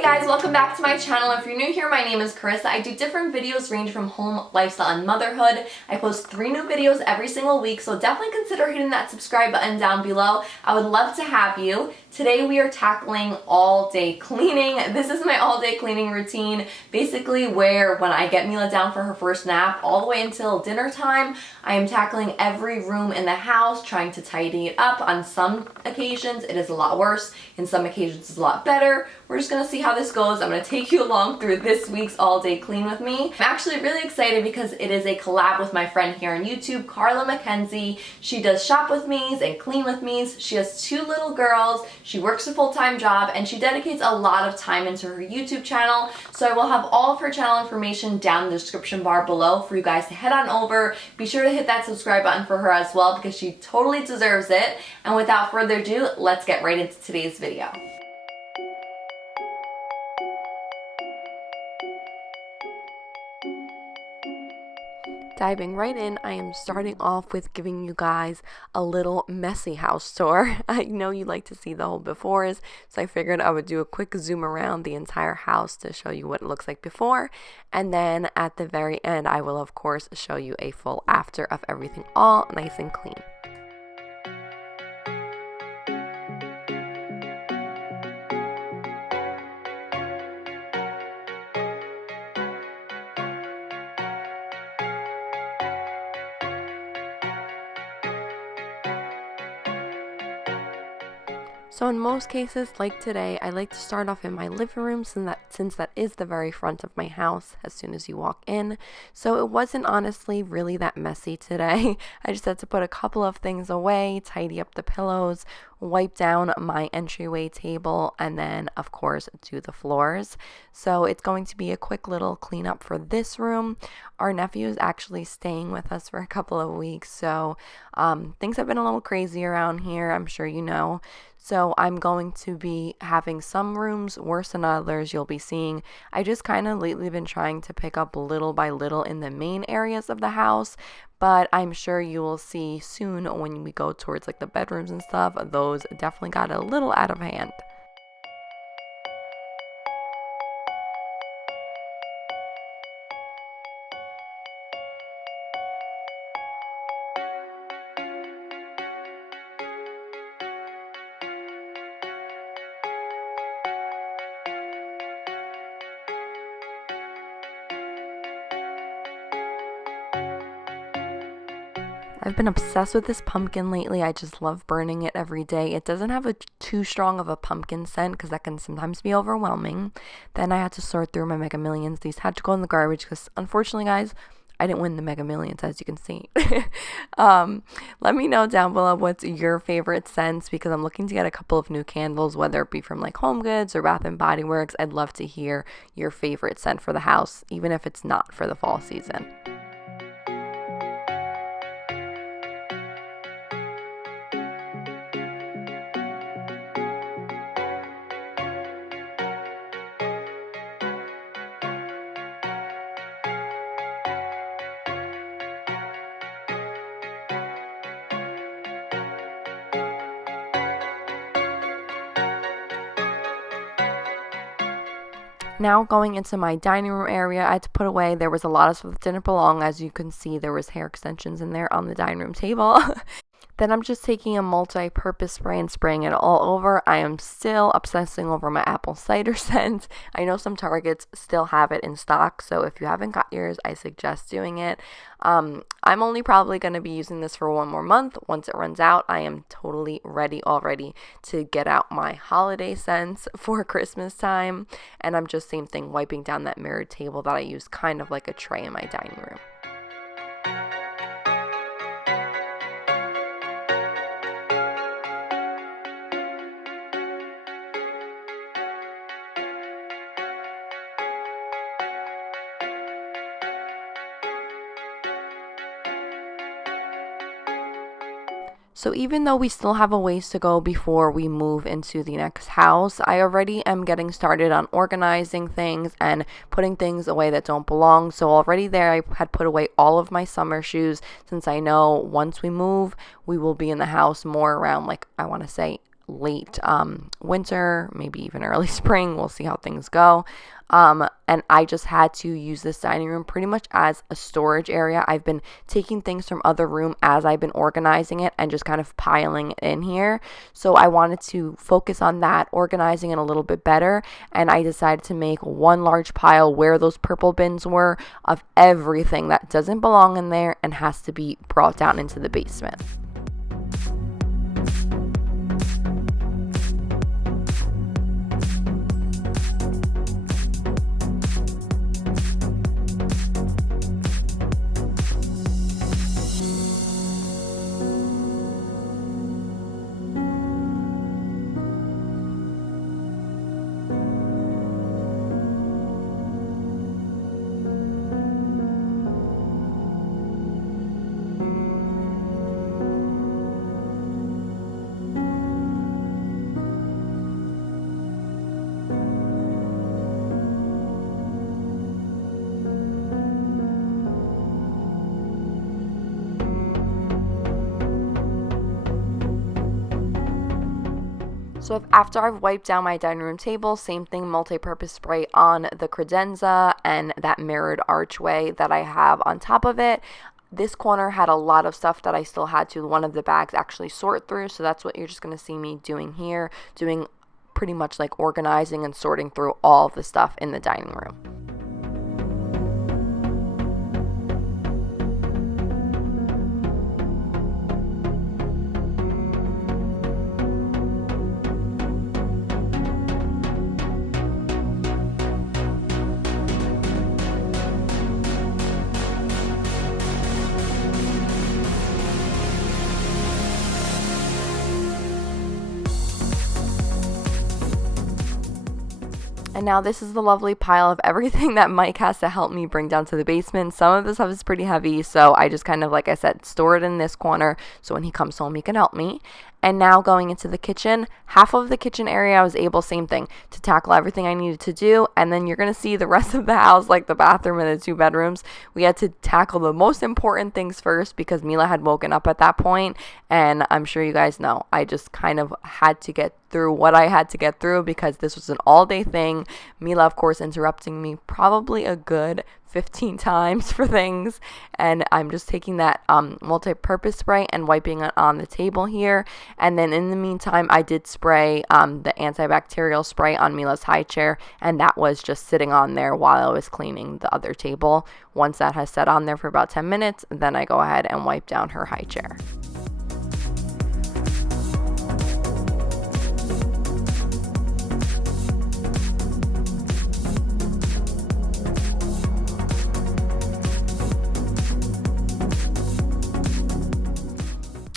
Hey guys, welcome back to my channel. If you're new here, my name is Karissa. I do different videos ranging from home, lifestyle, and motherhood. I post 3 new videos every single week, so definitely consider hitting that subscribe button down below. I would love to have you. Today we are tackling all day cleaning. This is my all day cleaning routine, basically where when I get Mila down for her first nap all the way until dinner time, I am tackling every room in the house, trying to tidy it up. On some occasions it is a lot worse, in some occasions it's a lot better. We're just gonna see how this goes. I'm gonna take you along through this week's all day clean with me. I'm actually really excited because it is a collab with my friend here on YouTube, Carla Mackenzie. She does shop with me's and clean with me's. She has 2 little girls. She works a full-time job and she dedicates a lot of time into her YouTube channel. So I will have all of her channel information down in the description bar below for you guys to head on over. Be sure to hit that subscribe button for her as well because she totally deserves it. And without further ado, let's get right into today's video. Diving right in, I am starting off with giving you guys a little messy house tour. I know you like to see the whole befores, so I figured I would do a quick zoom around the entire house to show you what it looks like before. And then at the very end, I will of course show you a full after of everything all nice and clean. So in most cases, like today, I like to start off in my living room since that is the very front of my house as soon as you walk in. So it wasn't honestly really that messy today. I just had to put a couple of things away, tidy up the pillows, wipe down my entryway table, and then of course do the floors. So it's going to be a quick little cleanup for this room. Our nephew is actually staying with us for a couple of weeks, so things have been a little crazy around here, I'm sure you know. So I'm going to be having some rooms worse than others. You'll be seeing, I just kind of lately been trying to pick up little by little in the main areas of the house, but I'm sure you will see soon when we go towards like the bedrooms and stuff, those definitely got a little out of hand. I've been obsessed with this pumpkin lately. I just love burning it every day. It doesn't have too strong of a pumpkin scent because that can sometimes be overwhelming. Then I had to sort through my Mega Millions. These had to go in the garbage because unfortunately, guys, I didn't win the Mega Millions, as you can see. Let me know down below what's your favorite scents because I'm looking to get a couple of new candles, whether it be from like HOMEGOODS or Bath & Body Works. I'd love to hear your favorite scent for the house, even if it's not for the fall season. Now going into my dining room area, I had to put away, there was a lot of stuff that didn't belong. As you can see, there was hair extensions in there on the dining room table. Then I'm just taking a multi-purpose spray and spraying it all over. I am still obsessing over my apple cider scent. I know some Targets still have it in stock, so if you haven't got yours, I suggest doing it. I'm only probably going to be using this for 1 more month. Once it runs out, I am totally ready already to get out my holiday scents for Christmas time. And I'm just same thing, wiping down that mirrored table that I use kind of like a tray in my dining room. So even though we still have a ways to go before we move into the next house, I already am getting started on organizing things and putting things away that don't belong. So already there, I had put away all of my summer shoes, since I know once we move, we will be in the house more around, like, I want to say late winter, maybe even early spring. We'll see how things go. And I just had to use this dining room pretty much as a storage area. I've been taking things from other room as I've been organizing it and just kind of piling it in here. So I wanted to focus on that, organizing it a little bit better. And I decided to make one large pile where those purple bins were of everything that doesn't belong in there and has to be brought down into the basement. So if after I've wiped down my dining room table, same thing, multi-purpose spray on the credenza and that mirrored archway that I have on top of it. This corner had a lot of stuff that I still had to one of the bags actually sort through. So that's what you're just going to see me doing here, doing pretty much like organizing and sorting through all of the stuff in the dining room. And now this is the lovely pile of everything that Mike has to help me bring down to the basement. Some of this stuff is pretty heavy, so I just kind of, like I said, store it in this corner so when he comes home he can help me. And now going into the kitchen, half of the kitchen area I was able, same thing, to tackle everything I needed to do. And then you're going to see the rest of the house, like the bathroom and the 2 bedrooms. We had to tackle the most important things first because Mila had woken up at that point. And I'm sure you guys know, I just kind of had to get through what I had to get through because this was an all-day thing. Mila, of course, interrupting me probably a good 15 times for things, and I'm just taking that multi-purpose spray and wiping it on the table here. And then in the meantime, I did spray the antibacterial spray on Mila's high chair, and that was just sitting on there while I was cleaning the other table. Once that has sat on there for about 10 minutes, then I go ahead and wipe down her high chair.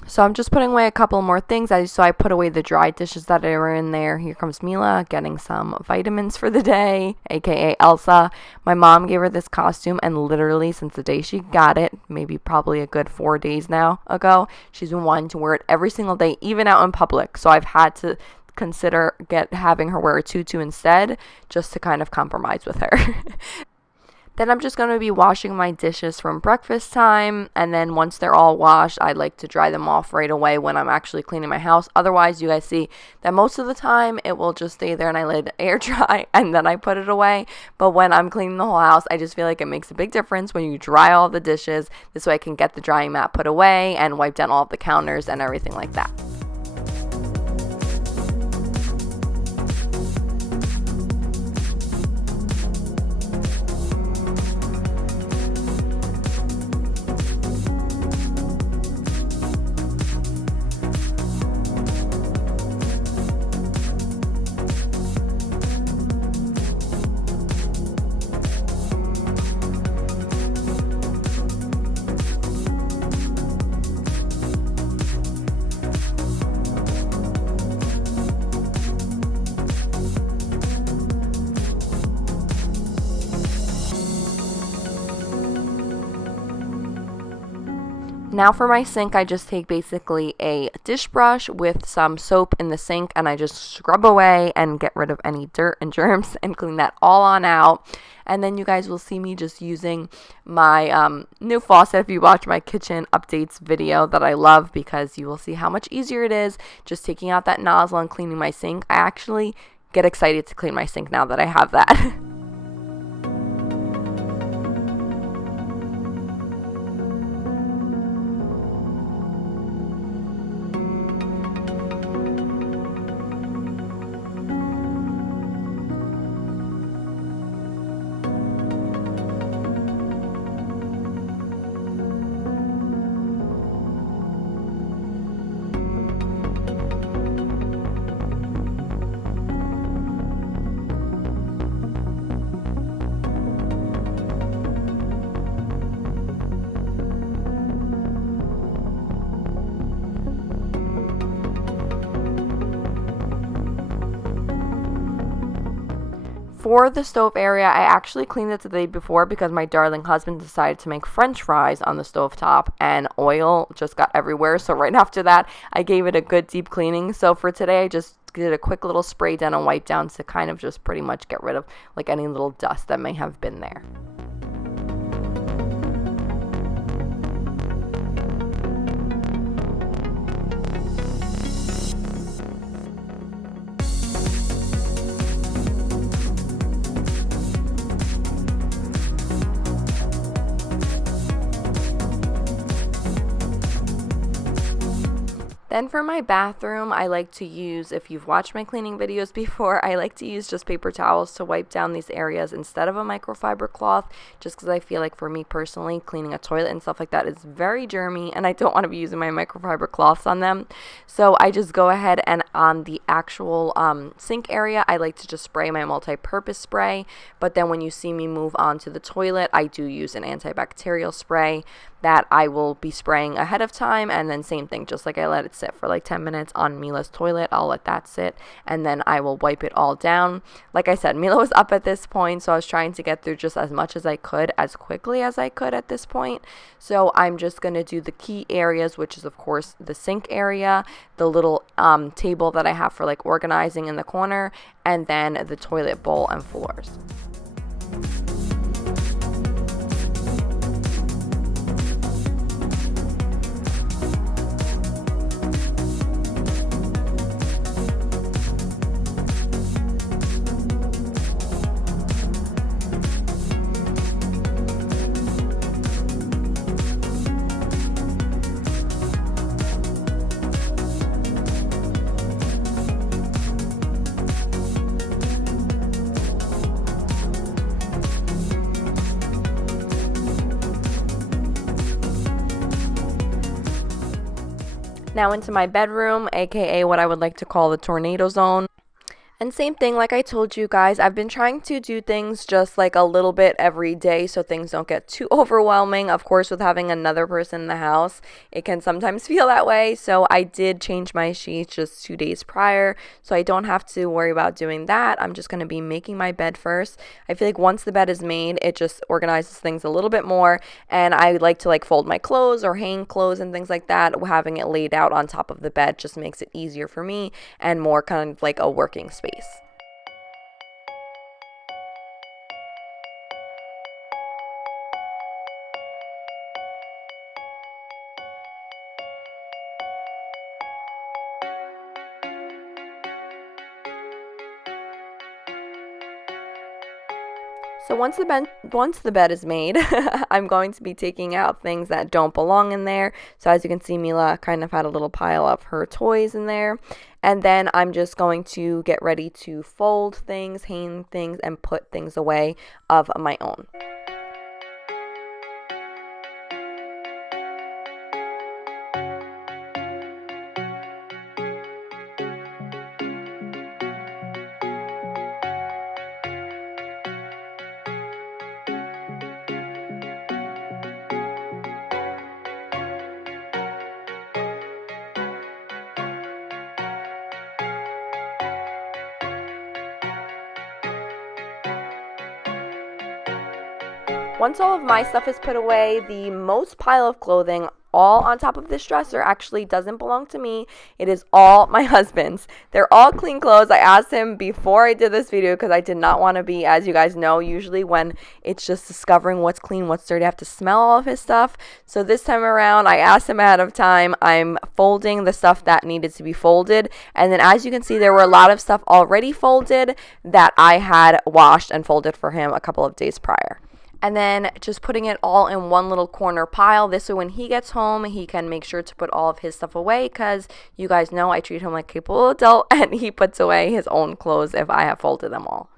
So I'm just putting away a couple more things. So I put away the dry dishes that were in there. Here comes Mila getting some vitamins for the day, aka Elsa. My mom gave her this costume, and literally since the day she got it, maybe probably a good 4 days now ago, she's been wanting to wear it every single day, even out in public. So I've had to consider having her wear a tutu instead, just to kind of compromise with her. Then I'm just going to be washing my dishes from breakfast time, and then once they're all washed, I like to dry them off right away when I'm actually cleaning my house. Otherwise, you guys see that most of the time it will just stay there and I let it air dry and then I put it away. But when I'm cleaning the whole house, I just feel like it makes a big difference when you dry all the dishes. This way I can get the drying mat put away and wipe down all of the counters and everything like that. Now for my sink, I just take basically a dish brush with some soap in the sink and I just scrub away and get rid of any dirt and germs and clean that all on out. And then you guys will see me just using my new faucet if you watch my kitchen updates video that I love, because you will see how much easier it is just taking out that nozzle and cleaning my sink. I actually get excited to clean my sink now that I have that. For the stove area, I actually cleaned it the day before because my darling husband decided to make french fries on the stove top and oil just got everywhere. So right after that, I gave it a good deep cleaning. So for today, I just did a quick little spray down and wipe down to kind of just pretty much get rid of like any little dust that may have been there. Then for my bathroom, I like to use, if you've watched my cleaning videos before, I like to use just paper towels to wipe down these areas instead of a microfiber cloth, just because I feel like for me personally, cleaning a toilet and stuff like that is very germy and I don't want to be using my microfiber cloths on them. So I just go ahead and on the actual sink area, I like to just spray my multi-purpose spray. But then when you see me move on to the toilet, I do use an antibacterial spray that I will be spraying ahead of time, and then same thing, just like I let it sit for like 10 minutes on Mila's toilet, I'll let that sit and then I will wipe it all down. Like I said, Mila was up at this point, so I was trying to get through just as much as I could as quickly as I could at this point. So I'm just going to do the key areas, which is of course the sink area, the little table that I have for like organizing in the corner, and then the toilet bowl and floors. Now into my bedroom, aka what I would like to call the tornado zone. And same thing, like I told you guys, I've been trying to do things just like a little bit every day so things don't get too overwhelming. Of course, with having another person in the house, it can sometimes feel that way. So I did change my sheets just 2 days prior, so I don't have to worry about doing that. I'm just going to be making my bed first. I feel like once the bed is made, it just organizes things a little bit more. And I like to like fold my clothes or hang clothes and things like that. Having it laid out on top of the bed just makes it easier for me and more kind of like a working space. So once the bed is made, I'm going to be taking out things that don't belong in there. So as you can see, Mila kind of had a little pile of her toys in there. And then I'm just going to get ready to fold things, hang things, and put things away of my own. Once all of my stuff is put away, the most pile of clothing all on top of this dresser. Actually doesn't belong to me. It is all my husband's. They're all clean clothes. I asked him before I did this video because I did not want to be, as you guys know, usually when it's just discovering what's clean, what's dirty, I have to smell all of his stuff. So this time around, I asked him ahead of time. I'm folding the stuff that needed to be folded. And then as you can see, there were a lot of stuff already folded that I had washed and folded for him a couple of days prior. And then just putting it all in one little corner pile. This way when he gets home, he can make sure to put all of his stuff away, because you guys know I treat him like a capable adult, and he puts away his own clothes if I have folded them all.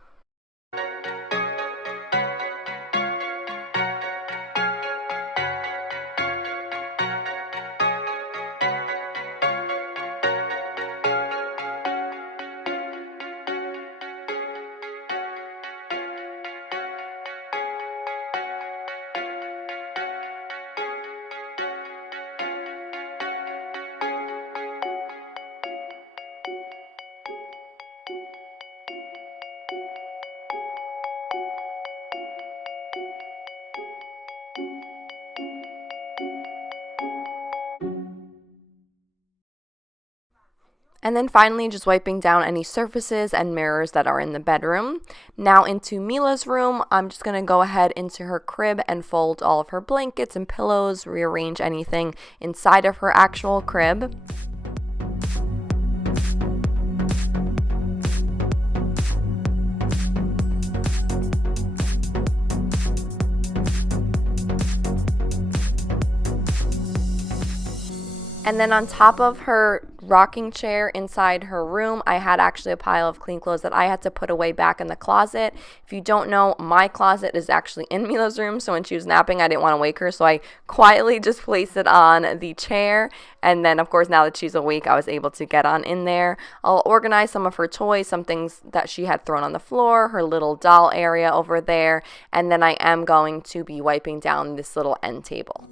And then finally, just wiping down any surfaces and mirrors that are in the bedroom. Now into Mila's room, I'm just going to go ahead into her crib and fold all of her blankets and pillows, rearrange anything inside of her actual crib. And then on top of her rocking chair inside her room, I had actually a pile of clean clothes that I had to put away back in the closet. If you don't know, my closet is actually in Mila's room, so when she was napping, I didn't want to wake her, so I quietly just placed it on the chair. And then, of course, now that she's awake, I was able to get on in there. I'll organize some of her toys, some things that she had thrown on the floor, her little doll area over there, and then I am going to be wiping down this little end table.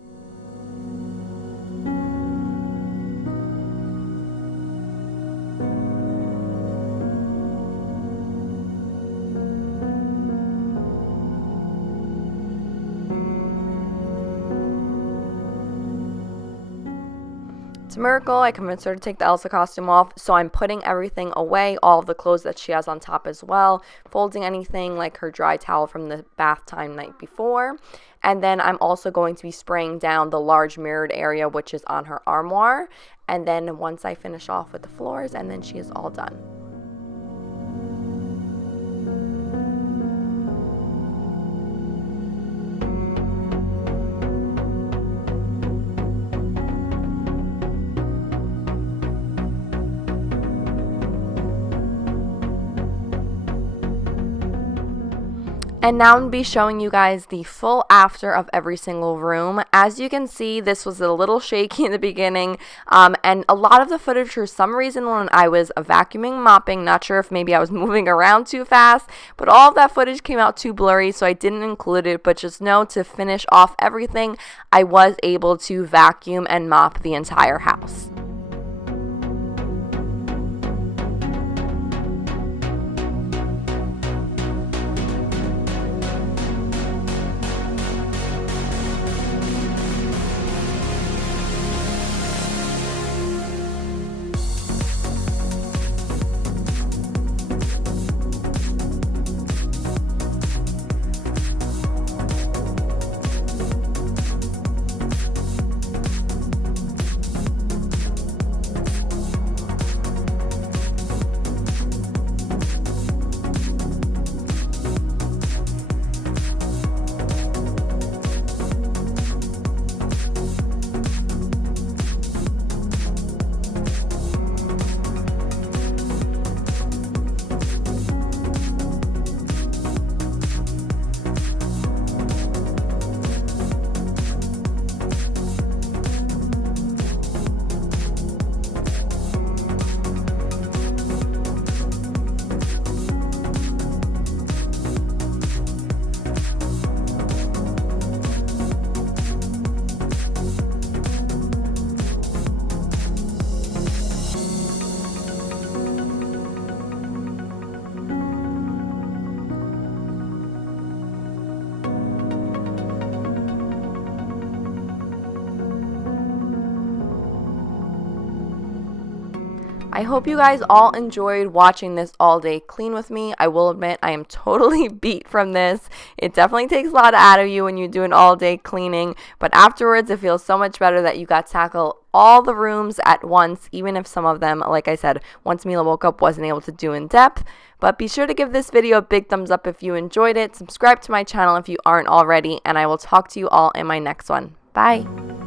It's a miracle. I convinced her to take the Elsa costume off, so I'm putting everything away, all of the clothes that she has on top as well, folding anything like her dry towel from the bath time night before. And then I'm also going to be spraying down the large mirrored area, which is on her armoire. And then once I finish off with the floors, and then she is all done. And now I'm going to be showing you guys the full after of every single room. As you can see, this was a little shaky in the beginning, and a lot of the footage, for some reason, when I was vacuuming, mopping, not sure if maybe I was moving around too fast, but all of that footage came out too blurry, so I didn't include it. But just know, to finish off everything, I was able to vacuum and mop the entire house. I hope you guys all enjoyed watching this all day clean with me. I will admit I am totally beat from this. It definitely takes a lot out of you when you do an all day cleaning, but afterwards it feels so much better that you got to tackle all the rooms at once, even if some of them, like I said, once Mila woke up, wasn't able to do in depth. But be sure to give this video a big thumbs up if you enjoyed it. Subscribe to my channel if you aren't already, and I will talk to you all in my next one. Bye.